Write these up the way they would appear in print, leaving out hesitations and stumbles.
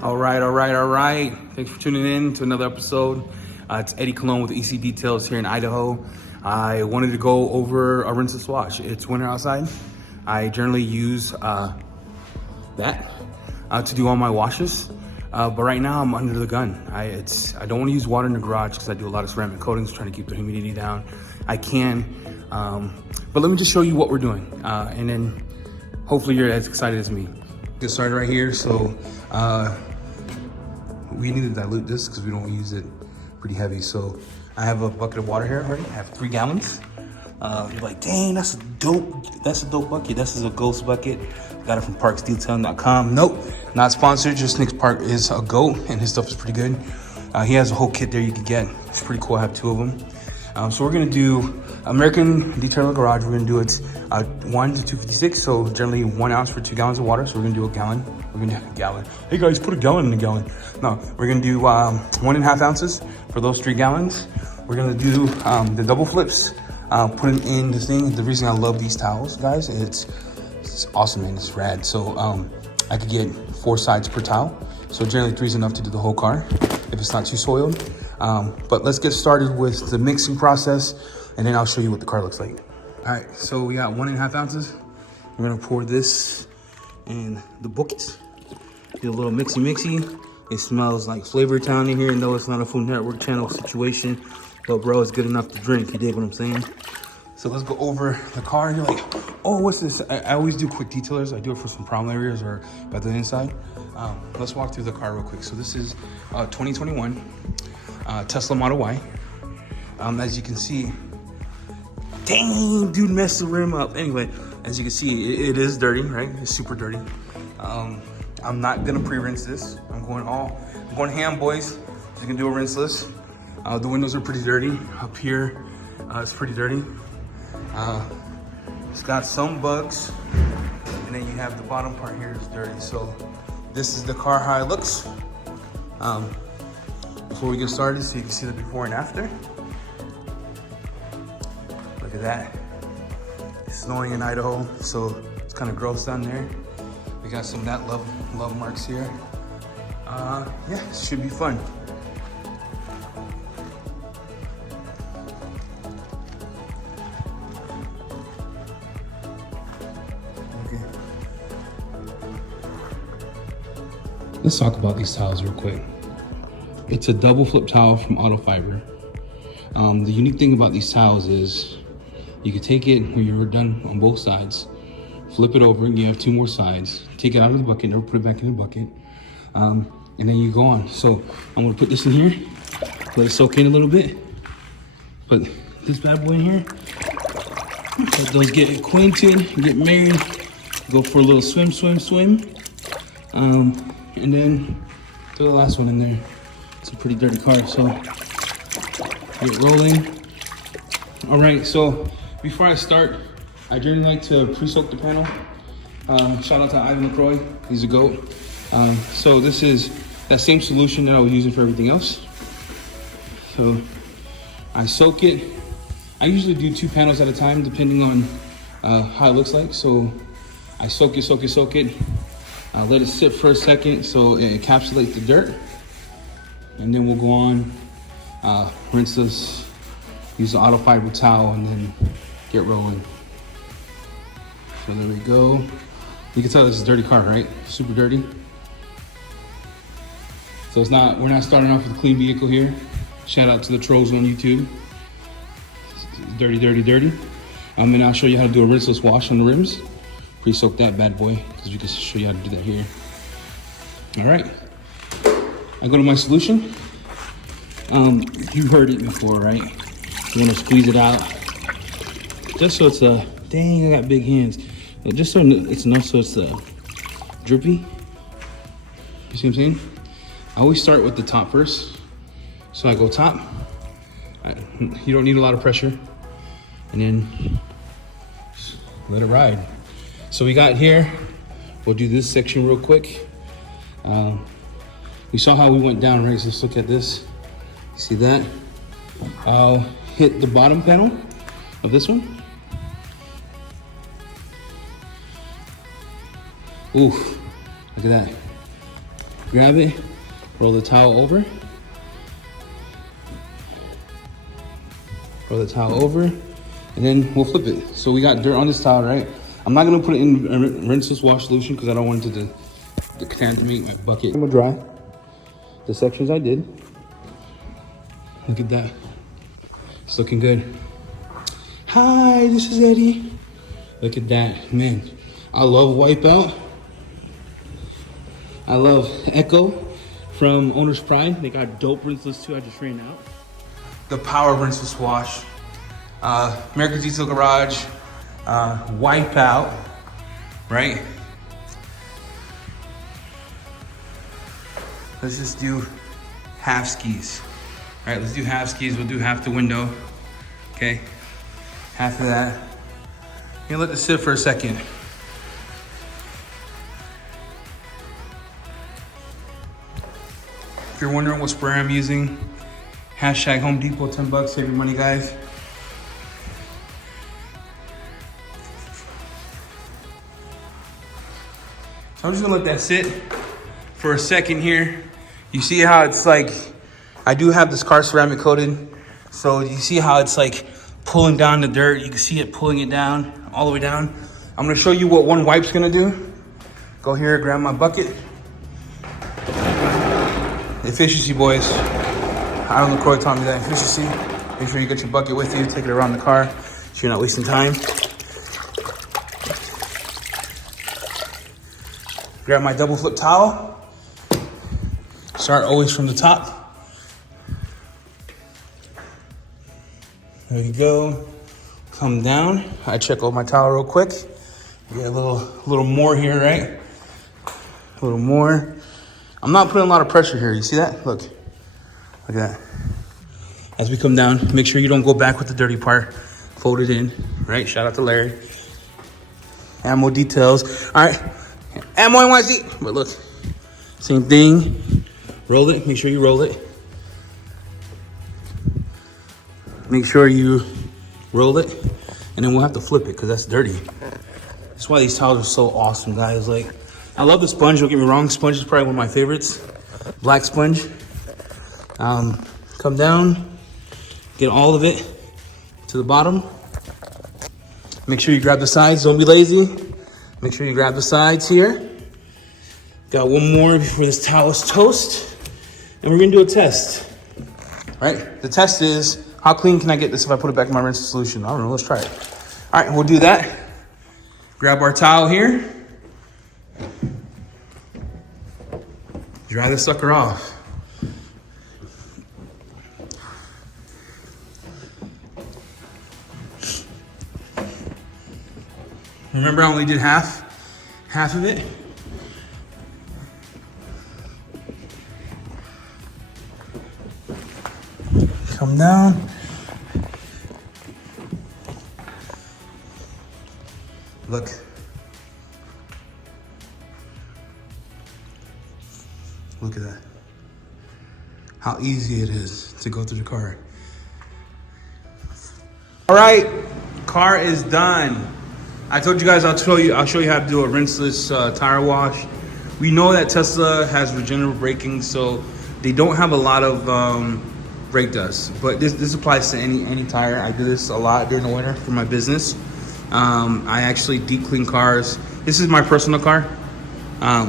All right. Thanks for tuning in to another episode. It's Eddie Cologne with EC Details here in Idaho. I wanted to go over a rinseless wash. It's winter outside. I generally use that to do all my washes. But right now I'm under the gun. I don't want to use water in the garage because I do a lot of ceramic coatings trying to keep the humidity down. I can, but let me just show you what we're doing. And then hopefully you're as excited as me. Get started right here. So we need to dilute this because we don't use it pretty heavy. So I have a bucket of water here already. I have 3 gallons. You're like, dang, that's a dope bucket. This is a ghost bucket. Got it from parksdetail.com. Nope, not sponsored. Just Nick's Park is a goat and his stuff is pretty good. He has a whole kit there you can get. It's pretty cool. I have 2 of them. So we're gonna do American Detailer Garage. We're gonna do it 1 to 256. So generally 1 ounce for 2 gallons of water. So we're gonna do a gallon. We're gonna do a gallon. Hey guys, put a gallon in a gallon. No, we're gonna do 1.5 ounces for those 3 gallons. We're gonna do the double flips. Put them in the thing. The reason I love these towels, guys, it's awesome and it's rad. So I could get 4 sides per towel. So generally 3 is enough to do the whole car if it's not too soiled. But let's get started with the mixing process and then I'll show you what the car looks like. All right, so we got 1.5 ounces. We're gonna pour this in the bucket. Do a little mixy. It smells like Flavor Town in here, and though it's not a Food Network channel situation, but bro, it's good enough to drink. You dig what I'm saying? So let's go over the car. You're like, oh, what's this? I always do quick detailers. I do it for some problem areas or by the inside. Let's walk through the car real quick. So this is 2021 Tesla Model Y. As you can see, dang, dude messed the rim up. Anyway, as you can see, it is dirty, right? It's super dirty. I'm not gonna pre-rinse this. I'm going ham, boys. You can do a rinseless. The windows are pretty dirty. Up here, it's pretty dirty. It's got some bugs. And then you have the bottom part here is dirty. So this is the car, how it looks. Before we get started, so you can see the before and after. Look at that. It's snowing in Idaho, so it's kind of gross down there. We got some of that love marks here. Yeah, it should be fun. Okay. Let's talk about these towels real quick. It's a double flip towel from Auto Fiber. The unique thing about these towels is you can take it when you're done on both sides, flip it over, and you have 2 more sides. Take it out of the bucket, never put it back in the bucket. And then you go on. So I'm gonna put this in here, let it soak in a little bit. Put this bad boy in here. Let those get acquainted, get married, go for a little swim. And then throw the last one in there. It's a pretty dirty car, so get rolling. All right, so before I start, I generally like to pre-soak the panel. Shout out to Ivan LaCroix, he's a goat. So this is that same solution that I was using for everything else. So I soak it. I usually do 2 panels at a time, depending on how it looks like. So I soak it. Let it sit for a second so it encapsulates the dirt. And then we'll go on, rinse this, use the Auto Fiber towel, and then get rolling. So there we go. You can tell this is a dirty car, right? Super dirty. So we're not starting off with a clean vehicle here. Shout out to the trolls on YouTube. Dirty. And I'll show you how to do a rinseless wash on the rims. Pre-soak that bad boy, because we can show you how to do that here. All right. I go to my solution. You heard it before, right? You want to squeeze it out. Just so it's dang, I got big hands. But just so it's enough so it's drippy. You see what I'm saying? I always start with the top first. So I go top. You don't need a lot of pressure. And then just let it ride. So we got here, we'll do this section real quick. We saw how we went down, right? So let's look at this. See that? I'll hit the bottom panel of this one. Oof, look at that. grab it, roll the towel over. Roll the towel over, and then we'll flip it. So we got dirt on this towel, right? I'm not gonna put it in rinseless wash solution because I don't want it to contaminate my bucket. I'm gonna dry the sections I did. Look at that. It's looking good. Hi, this is Eddie. Look at that, man. I love Wipeout. I love Echo from Owner's Pride. They got dope rinseless too. I just ran out. The Power Rinseless Wash. American Detail Garage. Wipeout. Right? Let's just do half skis. All right, let's do half skis. We'll do half the window. Okay, half of that. You let this sit for a second. If you're wondering what sprayer I'm using, hashtag Home Depot, 10 bucks, save your money, guys. So I'm just gonna let that sit for a second here. You see how it's like, I do have this car ceramic coated. So you see how it's like pulling down the dirt. You can see it pulling it down, all the way down. I'm gonna show you what one wipe's gonna do. Go here, grab my bucket. Efficiency, boys. Alan LaCroix taught me that efficiency. Make sure you get your bucket with you, take it around the car so you're not wasting time. Grab my double flip towel. Start always from the top. There you go. Come down. I check over my towel real quick. Get a little more here, right? A little more. I'm not putting a lot of pressure here. You see that? Look. Look at that. As we come down, make sure you don't go back with the dirty part. Fold it in, right? Shout out to Larry. Ammo details. All right. Ammo NYC. But look, same thing. Roll it. Make sure you roll it. Make sure you roll it. And then we'll have to flip it because that's dirty. That's why these towels are so awesome, guys. Like, I love the sponge. Don't get me wrong. Sponge is probably one of my favorites. Black sponge. Come down. Get all of it to the bottom. Make sure you grab the sides. Don't be lazy. Make sure you grab the sides here. Got one more before this towel is toast. And we're gonna do a test. Right? The test is, how clean can I get this if I put it back in my rinse solution? I don't know, let's try it. All right, we'll do that. Grab our towel here. Dry this sucker off. Remember, I only did half of it. Come down. Look. Look at that. How easy it is to go through the car. All right, car is done. I told you guys I'll show you how to do a rinseless tire wash. We know that Tesla has regenerative braking, so they don't have a lot of brake dust. But this applies to any tire. I do this a lot during the winter for my business. I actually deep clean cars. This is my personal car.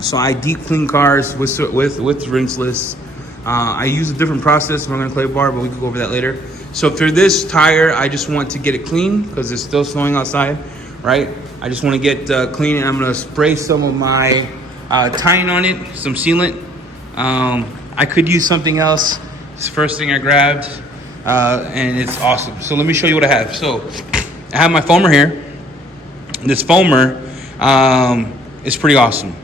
So I deep clean cars with rinseless. I use a different process. I'm gonna clay bar, but we can go over that later. So for this tire, I just want to get it clean because it's still snowing outside, right? I just want to get clean, and I'm gonna spray some of my tying on it, some sealant. I could use something else. It's the first thing I grabbed, and it's awesome. So let me show you what I have. So I have my foamer here. This foamer is pretty awesome.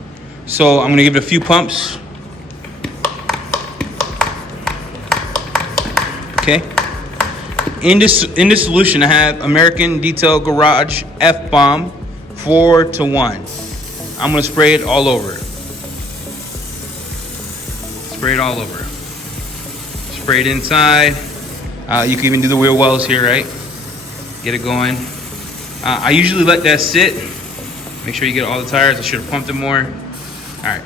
So I'm gonna give it a few pumps. Okay. In this solution, I have American Detail Garage F-Bomb 4-to-1. I'm gonna spray it all over. Spray it all over. Spray it inside. You can even do the wheel wells here, right? Get it going. I usually let that sit. Make sure you get all the tires. I should have pumped it more. All right.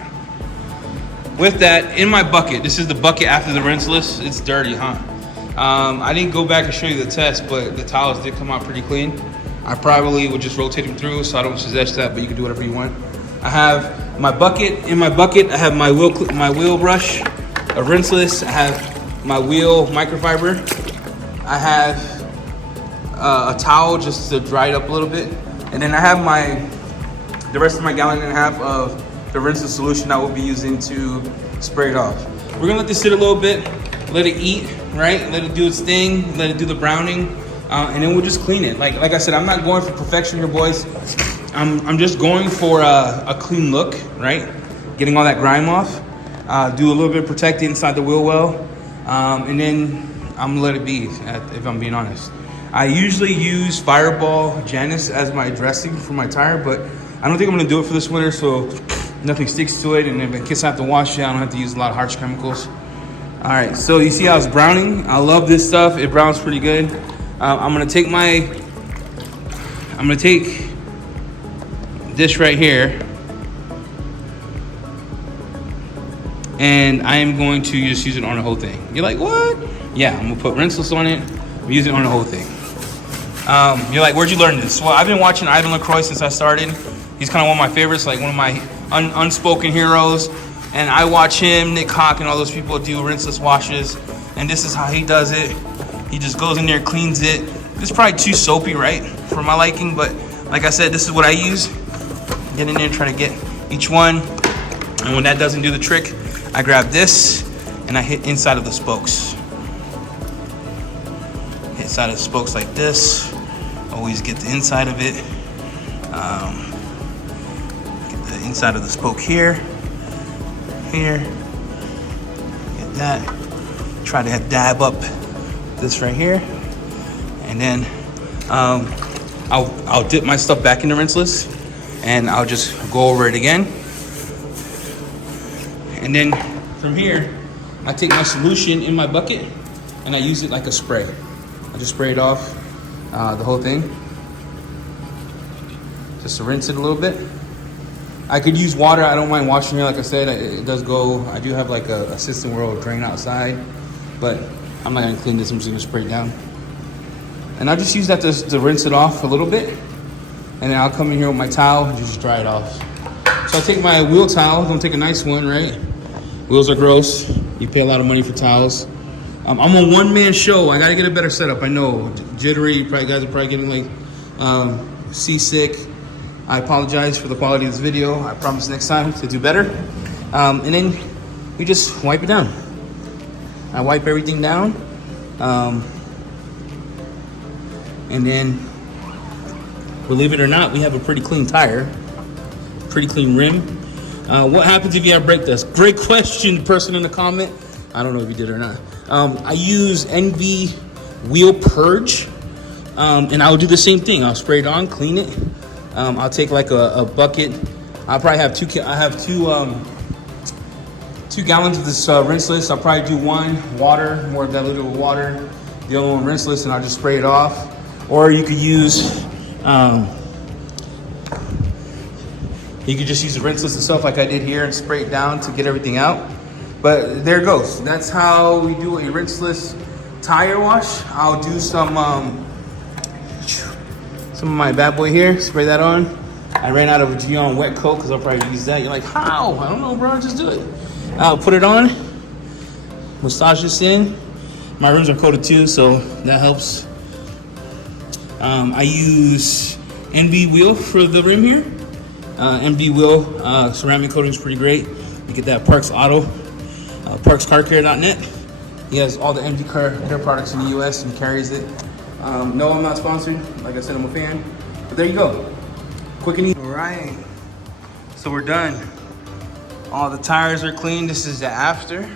with that, in my bucket, this is the bucket after the rinseless. It's dirty, huh? I didn't go back and show you the test, but the towels did come out pretty clean. I probably would just rotate them through, so I don't suggest that, but you can do whatever you want. I have my bucket. In my bucket, I have my wheel brush, a rinseless. I have my wheel microfiber. I have a towel just to dry it up a little bit. And then I have the rest of my gallon and a half of the rinseless solution I will be using to spray it off. We're gonna let this sit a little bit, let it eat, right? Let it do its thing, let it do the browning, and then we'll just clean it. Like I said, I'm not going for perfection here, boys. I'm just going for a clean look, right? Getting all that grime off. Do a little bit of protecting inside the wheel well, and then I'm gonna let it be, if I'm being honest. I usually use Fireball Janus as my dressing for my tire, but I don't think I'm gonna do it for this winter, so nothing sticks to it, and if in case I have to wash it, I don't have to use a lot of harsh chemicals. All right, so you see how it's browning? I love this stuff. It browns pretty good. I'm gonna take this right here, and I am going to just use it on the whole thing. You're like, what? Yeah, I'm gonna put rinseless on it. I'm using it on the whole thing. You're like, where'd you learn this? Well, I've been watching Ivan LaCroix since I started. He's kind of one of my favorites, like one of my unspoken heroes. And I watch him, Nick Hawk, and all those people do rinseless washes. And this is how he does it. He just goes in there, cleans it. It's probably too soapy, right, for my liking. But like I said, this is what I use. Get in there and try to get each one. And when that doesn't do the trick, I grab this and I hit inside of the spokes. Hit inside of the spokes like this. Always get the inside of it. Get the inside of the spoke here. Here. Get that. Try to dab up this right here. And then I'll dip my stuff back in the rinseless and I'll just go over it again. And then from here, I take my solution in my bucket and I use it like a spray. I just spray it off the whole thing. Just to rinse it a little bit. I could use water. I don't mind washing it. Like I said, it does go. I do have like a system where it'll drain outside, but I'm not gonna clean this. I'm just gonna spray it down. And I'll just use that to rinse it off a little bit. And then I'll come in here with my towel and just dry it off. So I'll take my wheel towel. I'm gonna take a nice one, right? Wheels are gross. You pay a lot of money for towels. I'm a one-man show. I gotta get a better setup. I know, jittery. You guys are probably getting like seasick. I apologize for the quality of this video. I promise next time to do better. And then we just wipe it down. I wipe everything down. And then, believe it or not, we have a pretty clean tire. Pretty clean rim. What happens if you have brake dust? Great question, person in the comment. I don't know if you did or not. I use NV Wheel Purge. And I'll do the same thing. I'll spray it on, clean it. I'll take like a bucket. I'll probably have two gallons of this rinseless. I'll probably do one water, more diluted with water. The other one rinseless, and I'll just spray it off. Or you could use, you could just use the rinseless itself like I did here and spray it down to get everything out. But there it goes. That's how we do a rinseless tire wash. I'll do some of my bad boy here, spray that on. I ran out of a Gion wet coat because I'll probably use that. You're like, how? I don't know, bro, just do it. I'll put it on, massage this in. My rims are coated too, so that helps. I use NV Wheel for the rim here. NV Wheel ceramic coating is pretty great. You get that Parks Auto, parkscarcare.net. He has all the NV car products in the US and carries it. No, I'm not sponsored. Like I said, I'm a fan. But there you go. Quick and easy. All right. So we're done. All the tires are clean. This is the after.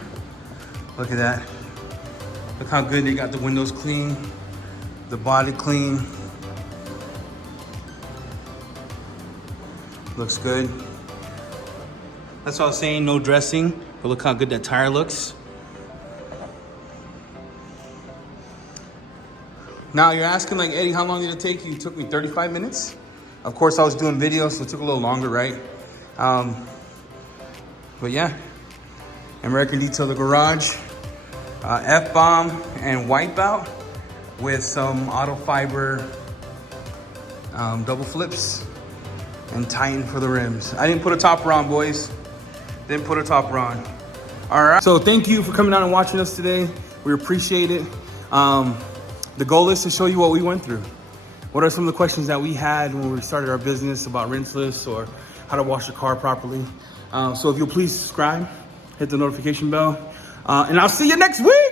Look at that. Look how good they got the windows clean. The body clean. Looks good. That's what I was saying, no dressing. But look how good that tire looks. Now you're asking like, Eddie, how long did it take you? It took me 35 minutes. Of course I was doing videos, so it took a little longer, right? But yeah, American Detail the garage. F-bomb and wipeout with some auto fiber double flips and tighten for the rims. I didn't put a topper on, boys. Didn't put a topper on. All right. So thank you for coming out and watching us today. We appreciate it. The goal is to show you what we went through. What are some of the questions that we had when we started our business about rinseless or how to wash your car properly? So if you'll please subscribe, hit the notification bell, and I'll see you next week.